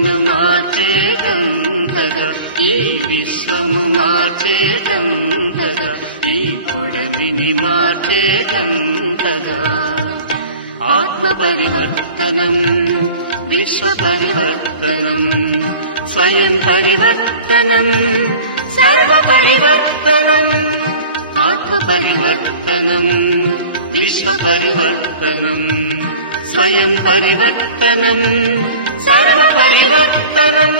జగమును మార్చేదంతగా ఈ విశ్వము మార్చేదంతగా ఈ పొడవిని మార్చేదంతగా ఆత్మ పరివర్తనం విశ్వ పరివర్తనం స్వయం పరివర్తనం సర్వ పరివర్తనం ఆత్మ పరివర్తనం విశ్వ పరివర్తనం స్వయం పరివర్తనం సర్వ పరివర్తనం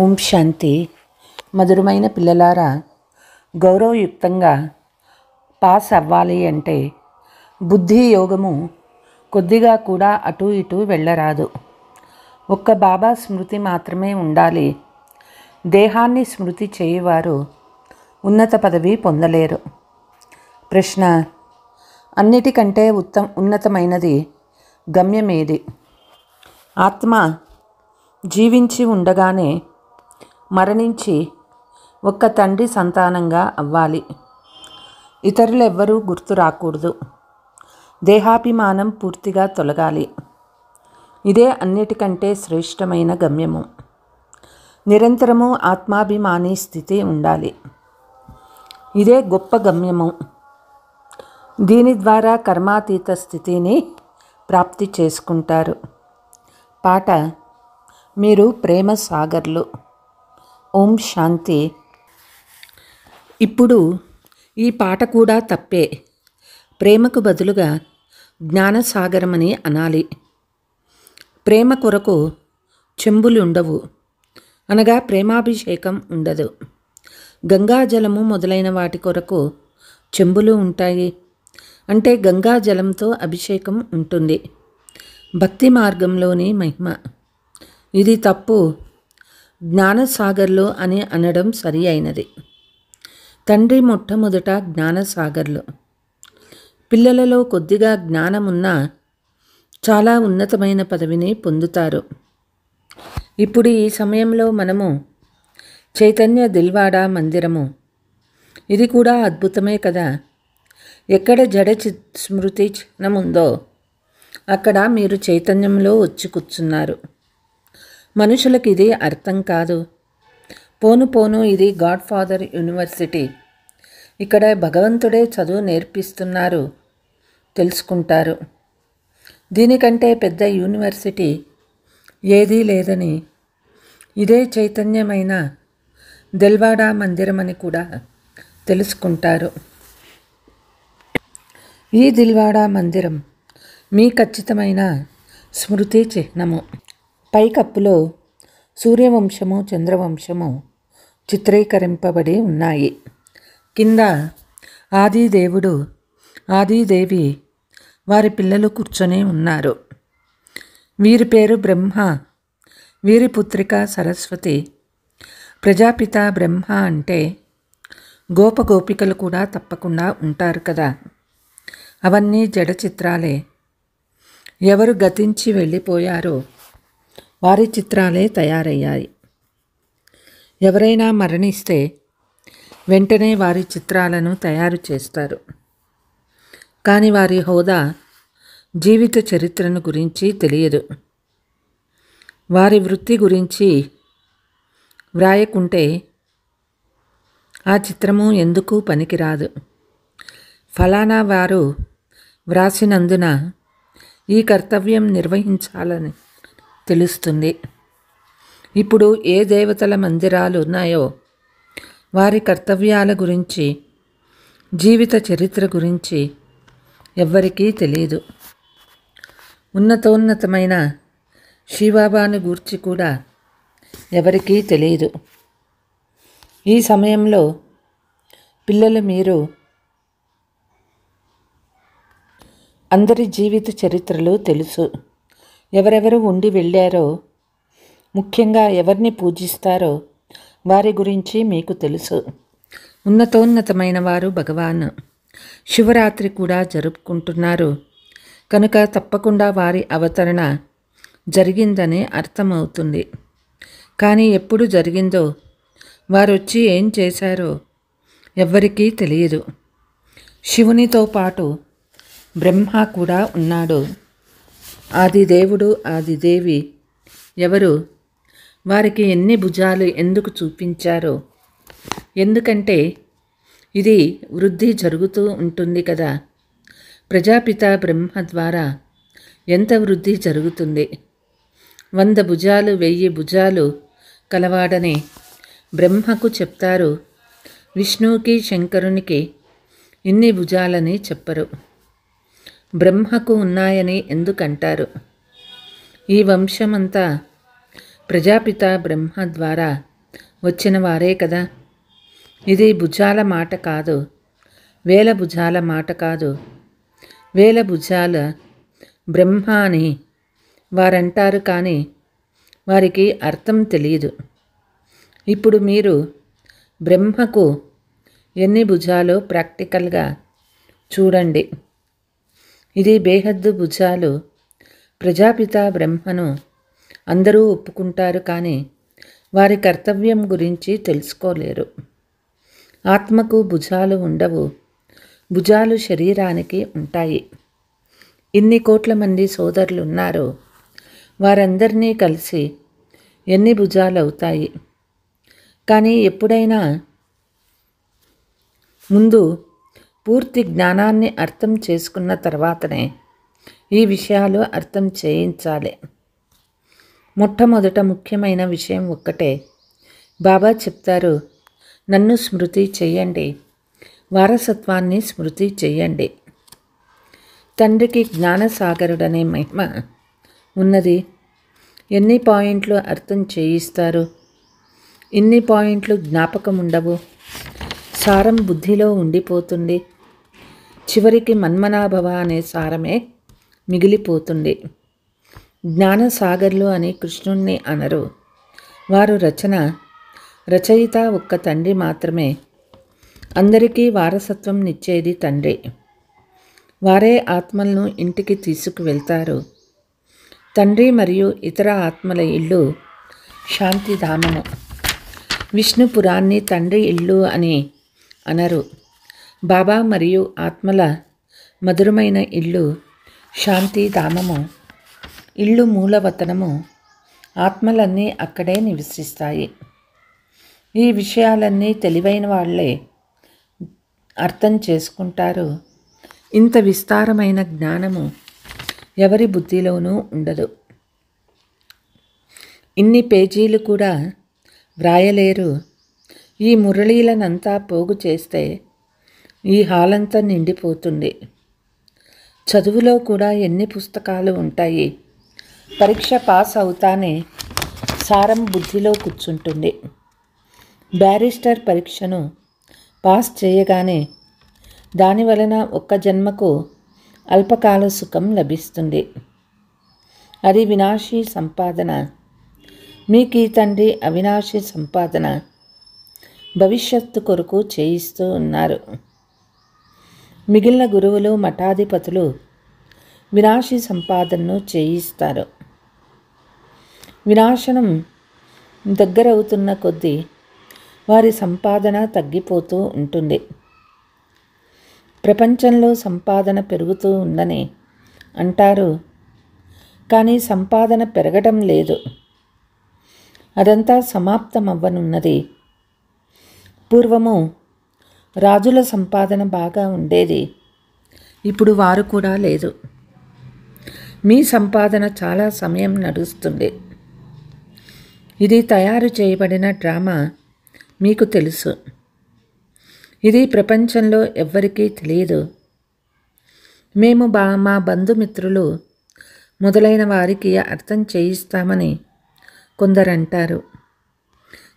ఓం శాంతి. మధురమైన పిల్లలారా, గౌరవయుక్తంగా పాస్ అవ్వాలి అంటే బుద్ధి యోగము కొద్దిగా కూడా అటు ఇటు వెళ్ళరాదు. ఒక్క బాబా స్మృతి మాత్రమే ఉండాలి. దేహాన్ని స్మృతి చేయవారు ఉన్నత పదవి పొందలేరు. ప్రశ్న: అన్నిటికంటే ఉన్నతమైనది గమ్యమేది? ఆత్మ జీవించి ఉండగానే మరణించి ఒక్క తండ్రి సంతానంగా అవ్వాలి. ఇతరులెవ్వరూ గుర్తు రాకూడదు. దేహాభిమానం పూర్తిగా తొలగాలి. ఇదే అన్నిటికంటే శ్రేష్టమైన గమ్యము. నిరంతరము ఆత్మాభిమాని స్థితి ఉండాలి. ఇదే గొప్ప గమ్యము. దీని ద్వారా కర్మాతీత స్థితిని ప్రాప్తి చేసుకుంటారు. పాట: మీరు ప్రేమ సాగర్లు. ఓం శాంతి. ఇప్పుడు ఈ పాట కూడా తప్పే. ప్రేమకు బదులుగా జ్ఞానసాగరమని అనాలి. ప్రేమ కొరకు చెంబులుండవు, అనగా ప్రేమాభిషేకం ఉండదు. గంగాజలము మొదలైన వాటి కొరకు చెంబులు ఉంటాయి, అంటే గంగాజలంతో అభిషేకం ఉంటుంది. భక్తి మార్గంలోని మహిమ ఇది తప్పు. జ్ఞానసాగర్లు అని అనడం సరి అయినది. తండ్రి మొట్టమొదట జ్ఞానసాగర్లు. పిల్లలలో కొద్దిగా జ్ఞానమున్నా చాలా ఉన్నతమైన పదవిని పొందుతారు. ఇప్పుడు ఈ సమయంలో మనము చైతన్య దిల్వాడా మందిరము, ఇది కూడా అద్భుతమే కదా. ఎక్కడ జడ స్మృతి చిహ్నముందో అక్కడ మీరు చైతన్యంలో వచ్చి కూర్చున్నారు. మనుషులకు ఇది అర్థం కాదు. పోను పోను ఇది గాడ్ ఫాదర్ యూనివర్సిటీ. ఇక్కడ భగవంతుడే చదువు నేర్పిస్తున్నారు తెలుసుకుంటారు. దీనికంటే పెద్ద యూనివర్సిటీ ఏదీ లేదని, ఇదే చైతన్యమైన దిల్వాడా మందిరమని కూడా తెలుసుకుంటారు. ఈ దిల్వాడా మందిరం మీ ఖచ్చితమైన స్మృతి చిహ్నము. పైకప్పులో సూర్యవంశము, చంద్రవంశము చిత్రీకరింపబడి ఉన్నాయి. కింద ఆదిదేవుడు, ఆదిదేవి, వారి పిల్లలు కూర్చొని ఉన్నారు. వీరి పేరు బ్రహ్మ, వీరి పుత్రిక సరస్వతి. ప్రజాపిత బ్రహ్మ అంటే గోపగోపికలు కూడా తప్పకుండా ఉంటారు కదా. అవన్నీ జడ చిత్రాలే. ఎవరు గతించి వెళ్ళిపోయారో వారి చిత్రాలే తయారయ్యాయి. ఎవరైనా మరణిస్తే వెంటనే వారి చిత్రాలను తయారు చేస్తారు. కానీ వారి హోదా, జీవిత చరిత్రను గురించి తెలియదు. వారి వృత్తి గురించి వ్రాయకుంటే ఆ చిత్రము ఎందుకు పనికిరాదు. ఫలానా వారు వ్రాసినందున ఈ కర్తవ్యం నిర్వహించాలని తెలుస్తుంది. ఇప్పుడు ఏ దేవతల మందిరాలు ఉన్నాయో వారి కర్తవ్యాల గురించి, జీవిత చరిత్ర గురించి ఎవ్వరికీ తెలియదు. ఉన్నతోన్నతమైన శివబాబాను గూర్చి కూడా ఎవరికీ తెలియదు. ఈ సమయంలో పిల్లలు మీరు అందరి జీవిత చరిత్రలు తెలుసు. ఎవరెవరు ఉండి వెళ్ళారో, ముఖ్యంగా ఎవరిని పూజిస్తారో వారి గురించి మీకు తెలుసు. ఉన్నతోన్నతమైన వారు భగవాన్. శివరాత్రి కూడా జరుపుకుంటున్నారు కనుక తప్పకుండా వారి అవతరణ జరిగిందని అర్థమవుతుంది. కానీ ఎప్పుడు జరిగిందో, వారు వచ్చి ఏం చేశారో ఎవ్వరికీ తెలియదు. శివునితో పాటు బ్రహ్మ కూడా ఉన్నాడు. ఆదిదేవుడు, ఆదిదేవి ఎవరు, వారికి ఎన్ని భుజాలు ఎందుకు చూపించారో, ఎందుకంటే ఇది వృద్ధి జరుగుతూ ఉంటుంది కదా. ప్రజాపిత బ్రహ్మ ద్వారా ఎంత వృద్ధి జరుగుతుంది. 100 భుజాలు 1000 భుజాలు కలవాడని బ్రహ్మకు చెప్తారు. విష్ణువుకి, శంకరునికి ఇన్ని భుజాలని చెప్పరు. బ్రహ్మకు ఉన్నాయని ఎందుకంటారు? ఈ వంశమంతా ప్రజాపిత బ్రహ్మ ద్వారా వచ్చిన వారే కదా. ఇది భుజాల మాట కాదు, 1000 భుజాల మాట కాదు. 1000 భుజాల బ్రహ్మ అని వారంటారు, కానీ వారికి అర్థం తెలియదు. ఇప్పుడు మీరు బ్రహ్మకు ఎన్ని భుజాలో ప్రాక్టికల్గా చూడండి. ఇది బేహద్దు భుజాలు. ప్రజాపిత బ్రహ్మను అందరూ ఒప్పుకుంటారు, కానీ వారి కర్తవ్యం గురించి తెలుసుకోలేరు. ఆత్మకు భుజాలు ఉండవు, భుజాలు శరీరానికి ఉంటాయి. ఇన్ని కోట్ల మంది సోదరులు ఉన్నారు, వారందరినీ కలిసి ఎన్ని భుజాలు అవుతాయి? కానీ ఎప్పుడైనా ముందు పూర్తి జ్ఞానాన్ని అర్థం చేసుకున్న తర్వాతనే ఈ విషయాలు అర్థం చేయించాలి. మొట్టమొదట ముఖ్యమైన విషయం ఒక్కటే. బాబా చెప్తారు, నన్ను స్మృతి చెయ్యండి, వారసత్వాన్ని స్మృతి చెయ్యండి. తండ్రికి జ్ఞానసాగరుడనే మహిమ ఉన్నది. ఎన్ని పాయింట్లు అర్థం చేయిస్తారు, ఇన్ని పాయింట్లు జ్ఞాపకం ఉండవు. సారం బుద్ధిలో ఉండిపోతుంది. చివరికి మన్మనాభవ అనే సారమే మిగిలిపోతుంది. జ్ఞానసాగర్లు అని కృష్ణుణ్ణి అనరు. వారు రచయిత ఒక్క తండ్రి మాత్రమే. అందరికీ వారసత్వం నిచ్చేది తండ్రి. వారే ఆత్మలను ఇంటికి తీసుకువెళ్తారు. తండ్రి మరియు ఇతర ఆత్మల ఇల్లు శాంతిధామము. విష్ణుపురాన్ని తండ్రి ఇల్లు అని అనరు. బాబా మరియు ఆత్మల మధురమైన ఇల్లు శాంతిధామము. ఇల్లు మూలవతనము. ఆత్మలన్నీ అక్కడే నివసిస్తాయి. ఈ విషయాలన్నీ తెలివైన వాళ్ళే అర్థం చేసుకుంటారు. ఇంత విస్తారమైన జ్ఞానము ఎవరి బుద్ధిలోనూ ఉండదు. ఇన్ని పేజీలు కూడా వ్రాయలేరు. ఈ మురళీలనంతా పోగు చేస్తే ఈ హాలంతా నిండిపోతుంది. చదువులో కూడా ఎన్ని పుస్తకాలు ఉంటాయి. పరీక్ష పాస్ అవుతానే సారం బుద్ధిలో కూర్చుంటుంది. బ్యారిస్టర్ పరీక్షను పాస్ చేయగానే దాని వలన ఒక్క జన్మకు అల్పకాల సుఖం లభిస్తుంది. అది వినాశీ సంపాదన. మీకు ఈ తండ్రి అవినాశీ సంపాదన భవిష్యత్తు కొరకు చేయిస్తూ ఉన్నారు. మిగిలిన గురువులు మఠాధిపతులు వినాశీ సంపాదనను చేయిస్తారు. వినాశనం దగ్గరవుతున్న కొద్దీ వారి సంపాదన తగ్గిపోతూ ఉంటుంది. ప్రపంచంలో సంపాదన పెరుగుతూ ఉందని అంటారు, కానీ సంపాదన పెరగడం లేదు. అదంతా సమాప్తమవ్వనున్నది. పూర్వము రాజుల సంపాదన బాగా ఉండేది. ఇప్పుడు వారు కూడా లేదు. మీ సంపాదన చాలా సమయం నడుస్తుంది. ఇది తయారు చేయబడిన డ్రామా మీకు తెలుసు. ఇది ప్రపంచంలో ఎవ్వరికీ తెలియదు. మేము మా బంధుమిత్రులు మొదలైన వారికి అర్థం చేయిస్తామని కొందరంటారు.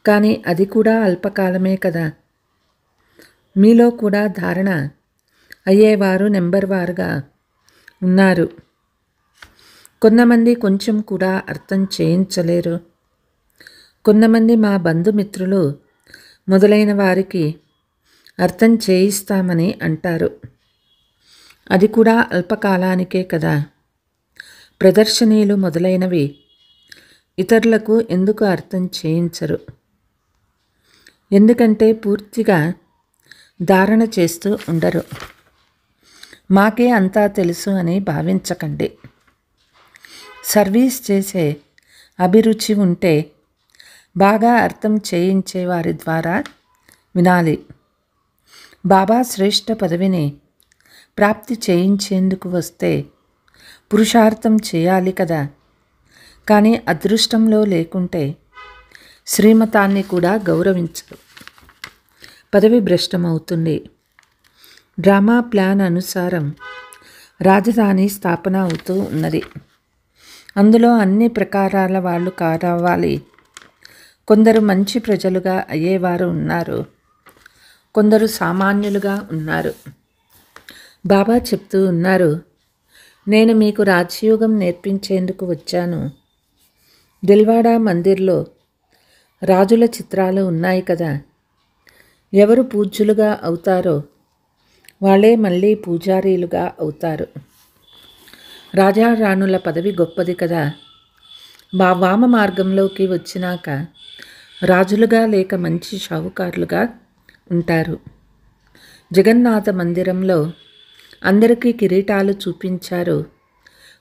కానీ అది కూడా అల్పకాలమే కదా. మీలో కూడా ధారణ అయ్యేవారు నెంబర్ వారుగా ఉన్నారు. కొంతమంది కొంచెం కూడా అర్థం చేయించలేరు. కొంతమంది మా బంధుమిత్రులు మొదలైన వారికి అర్థం చేయిస్తామని అంటారు. అది కూడా అల్పకాలానికే కదా. ప్రదర్శనీలు మొదలైనవి ఇతరులకు ఎందుకు అర్థం చేయించరు? ఎందుకంటే పూర్తిగా ధారణ చేస్తూ ఉండరు. మాకే అంతా తెలుసు అని భావించకండి. సర్వీస్ చేసే అభిరుచి ఉంటే బాగా అర్థం చేయించే వారి ద్వారా వినాలి. బాబా శ్రేష్ఠ పదవిని ప్రాప్తి చేయించేందుకు వస్తే పురుషార్థం చేయాలి కదా. కానీ అదృష్టంలో లేకుంటే శ్రీమతాన్ని కూడా గౌరవించరు. పదవి భ్రష్టమవుతుంది. డ్రామా ప్లాన్ అనుసారం రాజధాని స్థాపన అవుతూ ఉన్నది. అందులో అన్ని ప్రకారాల వాళ్ళు కావాలి. కొందరు మంచి ప్రజలుగా అయ్యేవారు ఉన్నారు. కొందరు సామాన్యులుగా ఉన్నారు. బాబా చెప్తూ ఉన్నారు, నేను మీకు రాజయోగం నేర్పించేందుకు వచ్చాను. దిల్వాడా మందిర్లో రాజుల చిత్రాలు ఉన్నాయి కదా. ఎవరు పూజ్యులుగా అవుతారో వాళ్ళే మళ్ళీ పూజారీలుగా అవుతారు. రాజారాణుల పదవి గొప్పది కదా. వామ మార్గంలోకి వచ్చినాక రాజులుగా లేక మంచి షావుకారులుగా ఉంటారు. జగన్నాథ మందిరంలో అందరికీ కిరీటాలు చూపించారు.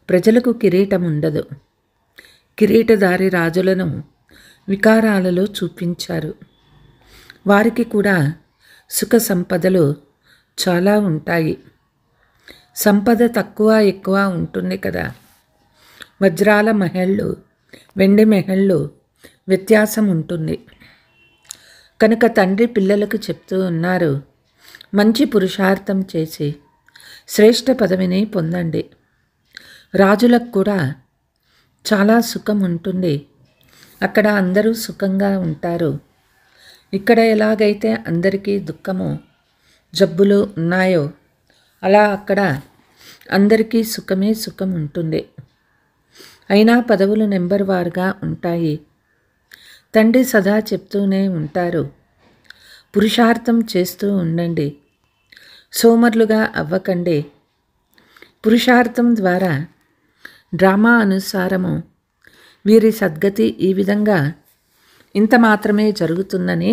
ప్రజలకు కిరీటం ఉండదు. కిరీటధారి రాజులను వికారాలలో చూపించారు. వారికి కూడా సుఖ సంపదలు చాలా ఉంటాయి. సంపద తక్కువ ఎక్కువ ఉంటుంది కదా. వజ్రాల మెహళ్ళు, వెండి మెహళ్ళు వ్యత్యాసం ఉంటుంది. కనుక తండ్రి పిల్లలకు చెప్తూ ఉన్నారు, మంచి పురుషార్థం చేసి శ్రేష్ఠ పదవిని పొందండి. రాజులకు కూడా చాలా సుఖం ఉంటుంది. అక్కడ అందరూ సుఖంగా ఉంటారు. ఇక్కడ ఎలాగైతే అందరికీ దుఃఖము, జబ్బులు ఉన్నాయో అలా అక్కడ అందరికీ సుఖమే సుఖం ఉంటుంది. అయినా పదవులు నెంబర్ వారుగా ఉంటాయి. తండ్రి సదా చెప్తూనే ఉంటారు, పురుషార్థం చేస్తూ ఉండండి, సోమరులుగా అవ్వకండి. పురుషార్థం ద్వారా డ్రామా అనుసారము వీరి సద్గతి ఈ విధంగా ఇంత మాత్రమే జరుగుతుందని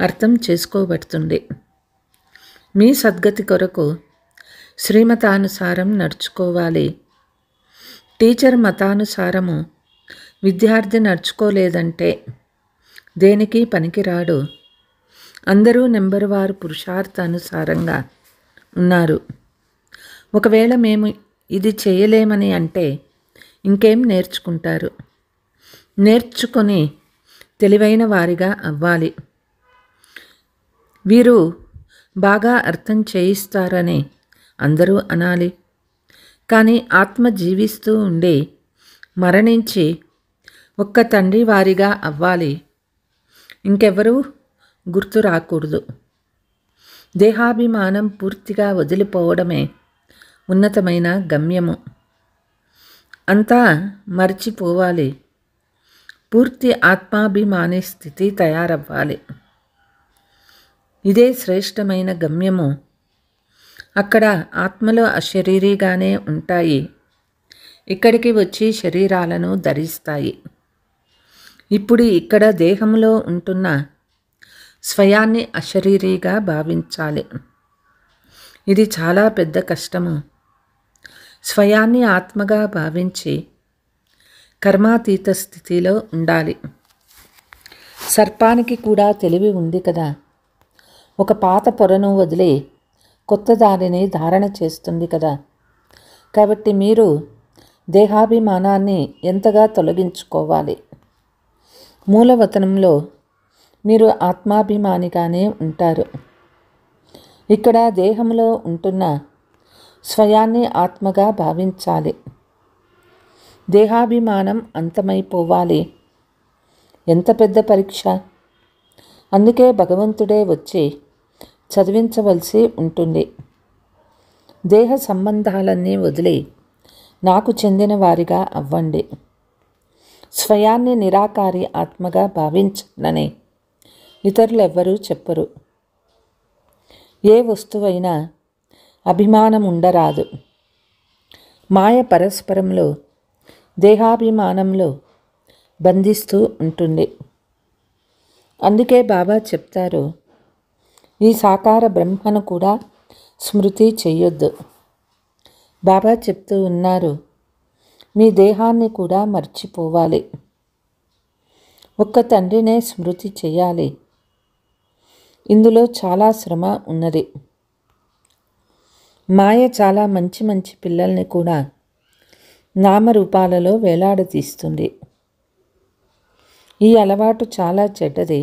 అర్థం చేసుకోబడుతుంది. మీ సద్గతి కొరకు శ్రీమతానుసారం నడుచుకోవాలి. టీచర్ మతానుసారము విద్యార్థి నడుచుకోలేదంటే దేనికి పనికిరాడు. అందరూ నెంబర్ వారు పురుషార్థానుసారంగా ఉన్నారు. ఒకవేళ మేము ఇది చేయలేమని అంటే ఇంకేం నేర్చుకుంటారు? నేర్చుకొని తెలివైన వారిగా అవ్వాలి. వీరు బాగా అర్థం చేయిస్తారని అందరూ అనాలి. కానీ ఆత్మ జీవిస్తూ ఉండి మరణించి ఒక్క తండ్రి వారిగా అవ్వాలి. ఇంకెవరూ గుర్తు రాకూడదు. దేహాభిమానం పూర్తిగా వదిలిపోవడమే ఉన్నతమైన గమ్యము. అంతా మర్చిపోవాలి. పూర్తి ఆత్మాభిమాని స్థితి తయారవ్వాలి. ఇదే శ్రేష్టమైన గమ్యము. అక్కడ ఆత్మలో అశరీరిగానే ఉంటాయి. ఇక్కడికి వచ్చి శరీరాలను ధరిస్తాయి. ఇప్పుడు ఇక్కడ దేహంలో ఉంటున్న స్వయాన్ని అశరీరిగా భావించాలి. ఇది చాలా పెద్ద కష్టము. స్వయాన్ని ఆత్మగా భావించి కర్మాతీత స్థితిలో ఉండాలి. సర్పానికి కూడా తెలివి ఉంది కదా. ఒక పాత పొరను వదిలి కొత్త దానిని ధారణ చేస్తుంది కదా. కాబట్టి మీరు దేహాభిమానాన్ని ఎంతగా తొలగించుకోవాలి. మూలవతనంలో మీరు ఆత్మాభిమానిగానే ఉంటారు. ఇక్కడ దేహంలో ఉంటున్న స్వయాన్ని ఆత్మగా భావించాలి. దేహాభిమానం అంతమైపోవాలి. ఎంత పెద్ద పరీక్ష! అందుకే భగవంతుడే వచ్చి చదివించవలసి ఉంటుంది. దేహ సంబంధాలన్నీ వదిలి నాకు చెందిన వారిగా అవ్వండి. స్వయాన్ని నిరాకారి ఆత్మగా భావించనని ఇతరులెవ్వరూ చెప్పరు. ఏ వస్తువైనా అభిమానం ఉండరాదు. మాయ పరస్పరంలో దేహాభిమానంలో బంధిస్తూ ఉంటుంది. అందుకే బాబా చెప్తారు, ఈ సాకార బ్రహ్మను కూడా స్మృతి చెయ్యొద్దు. బాబా చెప్తూ ఉన్నారు, మీ దేహాన్ని కూడా మర్చిపోవాలి. ఒక్క తండ్రినే స్మృతి చెయ్యాలి. ఇందులో చాలా శ్రమ ఉన్నది. మాయ చాలా మంచి మంచి పిల్లల్ని కూడా నామరూపాలలో వేలాడదీస్తుంది. ఈ అలవాటు చాలా చెడ్డది.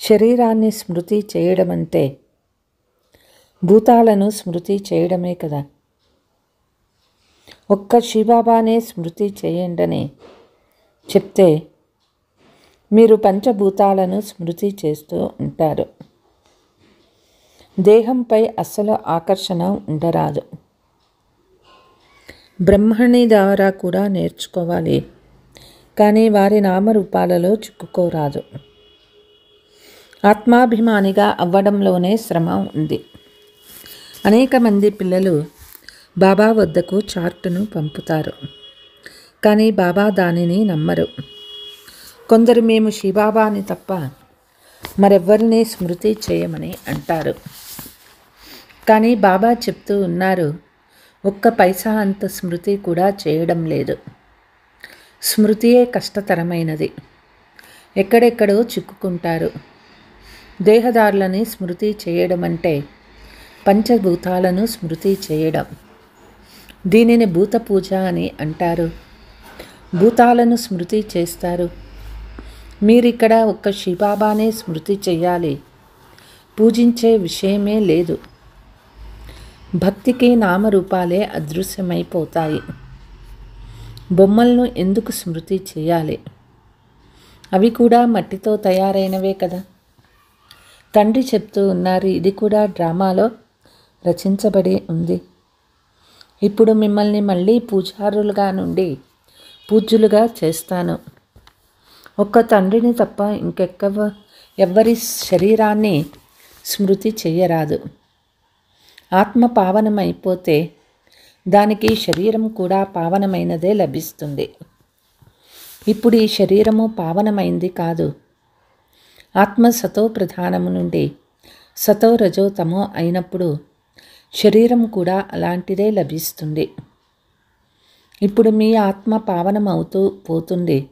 శరీరాన్ని స్మృతి చేయడం అంటే భూతాలను స్మృతి చేయడమే కదా. ఒక్క శివబాబానే స్మృతి చేయండని చెప్తే మీరు పంచభూతాలను స్మృతి చేస్తూ ఉంటారు. దేహంపై అస్సలు ఆకర్షణ ఉండరాదు. బ్రహ్మణి ద్వారా కూడా నేర్చుకోవాలి. కానీ వారి నామరూపాలలో చిక్కుకోరాదు. ఆత్మాభిమానిగా అవ్వడంలోనే శ్రమ ఉంది. అనేక మంది పిల్లలు బాబా వద్దకు చార్టును పంపుతారు. కానీ బాబా దానిని నమ్మరు. కొందరు మేము శివబాబాని తప్ప మరెవ్వరినీ స్మృతి చేయమని అంటారు. కానీ బాబా చెప్తూ ఉన్నారు, ఒక్క పైసా అంత స్మృతి కూడా చేయడం లేదు. స్మృతియే కష్టతరమైనది. ఎక్కడెక్కడో చిక్కుకుంటారు. దేహదారులని స్మృతి చేయడం అంటే పంచభూతాలను స్మృతి చేయడం. దీనిని భూత పూజ అని అంటారు. భూతాలను స్మృతి చేస్తారు. మీరిక్కడ ఒక్క శివబాబానే స్మృతి చేయాలి. పూజించే విషయమే లేదు. భక్తికి నామరూపాలే అదృశ్యమైపోతాయి. బొమ్మలను ఎందుకు స్మృతి చేయాలి? అవి కూడా మట్టితో తయారైనవే కదా. తండ్రి చెప్తూ ఉన్నారు, ఇది కూడా డ్రామాలో రచించబడి ఉంది. ఇప్పుడు మిమ్మల్ని మళ్ళీ పూజారులుగా నుండి పూజ్యులుగా చేస్తాను. ఒక్క తండ్రిని తప్ప ఎవ్వరి శరీరాన్ని స్మృతి చెయ్యరాదు. ఆత్మ పావనమైపోతే దానికి శరీరం కూడా పావనమైనదే లభిస్తుంది. ఇప్పుడు ఈ శరీరము పావనమైంది కాదు. ఆత్మ సతో ప్రధానము నుండి సతో రజో తమో అయినప్పుడు శరీరం కూడా అలాంటిదే లభిస్తుంది. ఇప్పుడు మీ ఆత్మ పావనమవుతూ పోతుంది,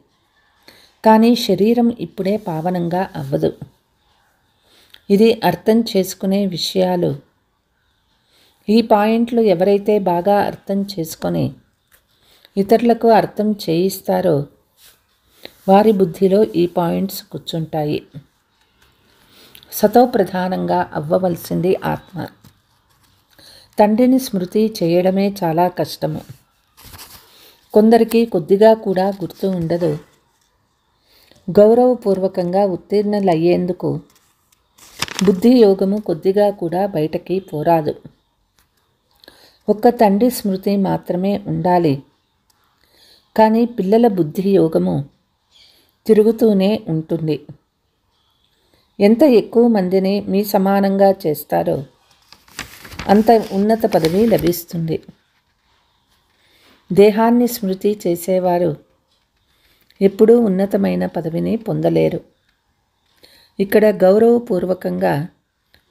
కానీ శరీరం ఇప్పుడే పావనంగా అవ్వదు. ఇది అర్థం చేసుకునే విషయాలు. ఈ పాయింట్లు ఎవరైతే బాగా అర్థం చేసుకొని ఇతరులకు అర్థం చేయిస్తారో వారి బుద్ధిలో ఈ పాయింట్స్ కూర్చుంటాయి. సతో ప్రధానంగా అవ్వవలసింది ఆత్మ. తండ్రిని స్మృతి చేయడమే చాలా కష్టము. కొందరికి కొద్దిగా కూడా గుర్తు ఉండదు. గౌరవపూర్వకంగా ఉత్తీర్ణులయ్యేందుకు బుద్ధి యోగము కొద్దిగా కూడా బయటకి పోరాదు. ఒక్క తండ్రి స్మృతి మాత్రమే ఉండాలి. కానీ పిల్లల బుద్ధి యోగము తిరుగుతూనే ఉంటుంది. ఎంత ఎక్కువ మందిని మీ సమానంగా చేస్తారో అంత ఉన్నత పదవి లభిస్తుంది. దేహాన్ని స్మృతి చేసేవారు ఎప్పుడూ ఉన్నతమైన పదవిని పొందలేరు. ఇక్కడ గౌరవపూర్వకంగా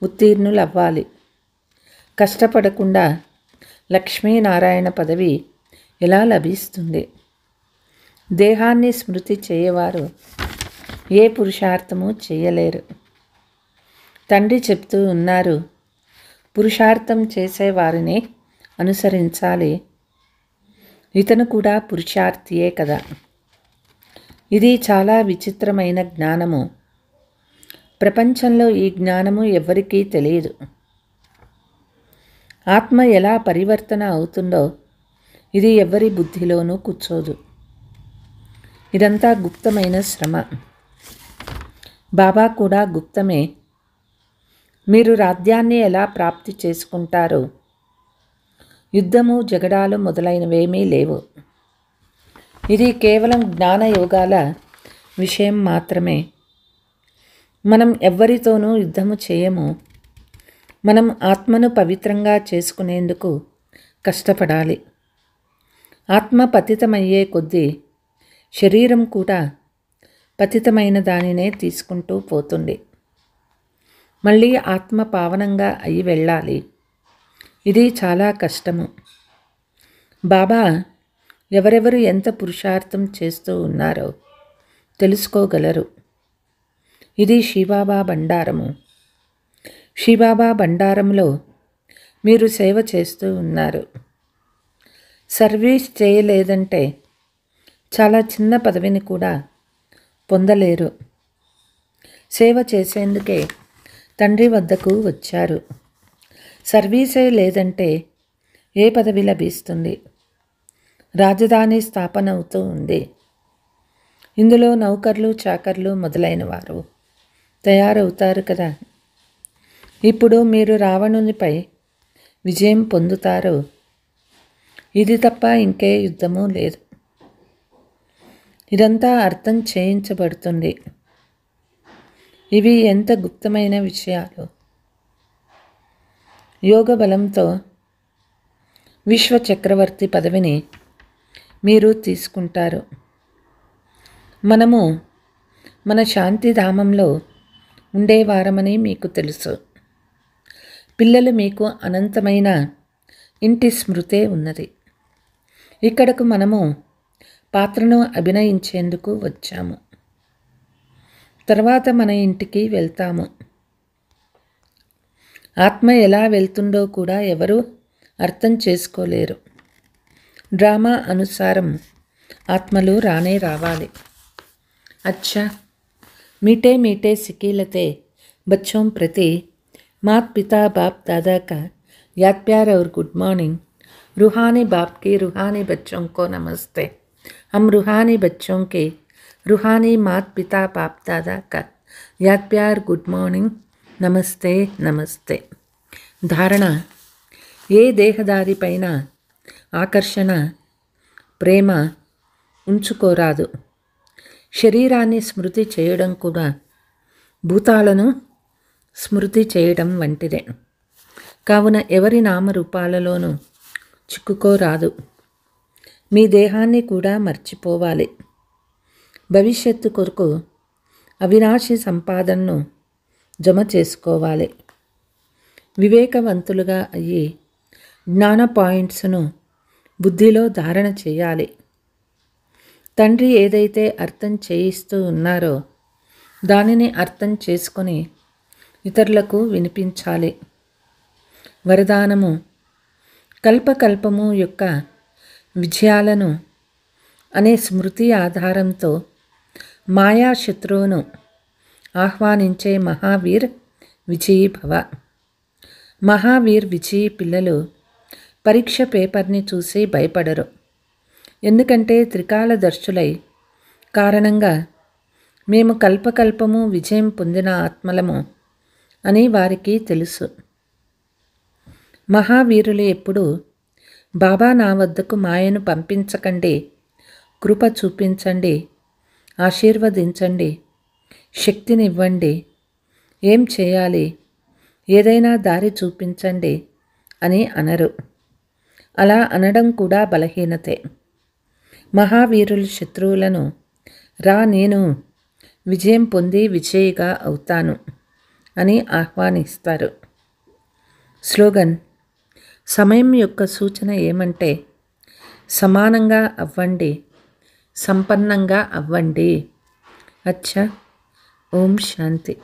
ఉత్తీర్ణులవ్వాలి. కష్టపడకుండా లక్ష్మీనారాయణ పదవి ఎలా లభిస్తుంది? దేహాన్ని స్మృతి చేయవారు ఏ పురుషార్థము చేయలేరు. తండ్రి చెప్తూ ఉన్నారు, పురుషార్థం చేసేవారిని అనుసరించాలి. ఇతను కూడా పురుషార్థియే కదా. ఇది చాలా విచిత్రమైన జ్ఞానము. ప్రపంచంలో ఈ జ్ఞానము ఎవ్వరికీ తెలియదు. ఆత్మ ఎలా పరివర్తన అవుతుందో ఇది ఎవ్వరి బుద్ధిలోనూ కూర్చోదు. ఇదంతా గుప్తమైన శ్రమ. బాబా కూడా గుప్తమే. మీరు రాజ్యాన్ని ఎలా ప్రాప్తి చేసుకుంటారో యుద్ధము జగడాలు మొదలైనవేమీ లేవు. ఇది కేవలం జ్ఞానయోగాల విషయం మాత్రమే. మనం ఎవ్వరితోనూ యుద్ధము చేయము. మనం ఆత్మను పవిత్రంగా చేసుకునేందుకు కష్టపడాలి. ఆత్మ పతితమయ్యే కొద్దీ శరీరం కూడా పతితమైన దానినే తీసుకుంటూ పోతుంది. మళ్ళీ ఆత్మ పావనంగా అయి వెళ్ళాలి. ఇది చాలా కష్టము. బాబా ఎవరెవరు ఎంత పురుషార్థం చేస్తూ ఉన్నారో తెలుసుకోగలరు. ఇది శివబాబా బండారము. శివబాబా బండారంలో మీరు సేవ చేస్తూ ఉన్నారు. సర్వీస్ చేయలేదంటే చాలా చిన్న పదవిని కూడా పొందలేరు. సేవ చేసేందుకే తండ్రి వద్దకు వచ్చారు. సర్వీసే లేదంటే ఏ పదవి లభిస్తుంది? రాజధాని స్థాపన అవుతూ ఉంది. ఇందులో నౌకర్లు చాకర్లు మొదలైన వారు తయారవుతారు కదా. ఇప్పుడు మీరు రావణునిపై విజయం పొందుతారు. ఇది తప్ప ఇంకే యుద్ధము లేదు. ఇదంతా అర్థం చేయించబడుతుంది. ఇవి ఎంత గుప్తమైన విషయాలు. యోగ బలంతో విశ్వ చక్రవర్తి పదవిని మీరు తీసుకుంటారు. మనము మన శాంతిధామంలో ఉండేవారమని మీకు తెలుసు. పిల్లలు మీకు అనంతమైన ఇంటి స్మృతే ఉన్నది. ఇక్కడకు మనము పాత్రను అభినయించేందుకు వచ్చాము. తర్వాత మన ఇంటికి వెళ్తాము. ఆత్మ ఎలా వెళ్తుందో కూడా ఎవరూ అర్థం చేసుకోలేరు. డ్రామా అనుసారం ఆత్మలు రానే రావాలి. अच्छा, मीठे मीठे सिकीलते बच्चों प्रति माता पिता बाप दादा का याद प्यार और गुड मॉर्निंग. रूहानी बाप के रूहानी बच्चों को नमस्ते. हम रूहानी बच्चों के रूहानी माता पिता बाप दादा का याद प्यार गुड मॉर्निंग नमस्ते नमस्ते. धारणा, ఏ దేహదారి పైన ఆకర్షణ ప్రేమ ఉంచుకోరాదు. శరీరాన్ని స్మృతి చేయడం కూడా భూతాలను స్మృతి చేయడం వంటిదే. కావున ఎవరి నామరూపాలలోనూ చిక్కుకోరాదు. మీ దేహాన్ని కూడా మర్చిపోవాలి. భవిష్యత్తు కొరకు అవినాశి సంపాదనను జమ చేసుకోవాలి. వివేకవంతులుగా అయ్యి జ్ఞాన పాయింట్స్ను బుద్ధిలో ధారణ చేయాలి. తండ్రి ఏదైతే అర్థం చేయిస్తూ ఉన్నారో దానిని అర్థం చేసుకొని ఇతరులకు వినిపించాలి. వరదానము, కల్పకల్పము యొక్క విజయాలను అనే స్మృతి ఆధారంతో మాయా శత్రువును ఆహ్వానించే మహావీర్ విజయీ భవ. మహావీర్ విజయీ పిల్లలు పరీక్ష పేపర్ని చూసి భయపడరు. ఎందుకంటే త్రికాలదర్శులై కారణంగా మేము కల్పకల్పము విజయం పొందిన ఆత్మలము అని వారికి తెలుసు. మహావీరులు ఎప్పుడు బాబా నా వద్దకు మాయను పంపించకండి, కృప చూపించండి, ఆశీర్వదించండి, శక్తినివ్వండి, ఏం చేయాలి, ఏదైనా దారి చూపించండి అని అనరు. అలా అనడం కూడా బలహీనతే. మహావీరులు శత్రువులను రా నేను విజయం పొంది విజయిగా అవుతాను అని ఆహ్వానిస్తారు. స్లోగన్, సమయం యొక్క సూచన ఏమంటే సమానంగా అవ్వండి, సంపన్నంగా అవ్వండి. అచ్చా, ఓం శాంతి.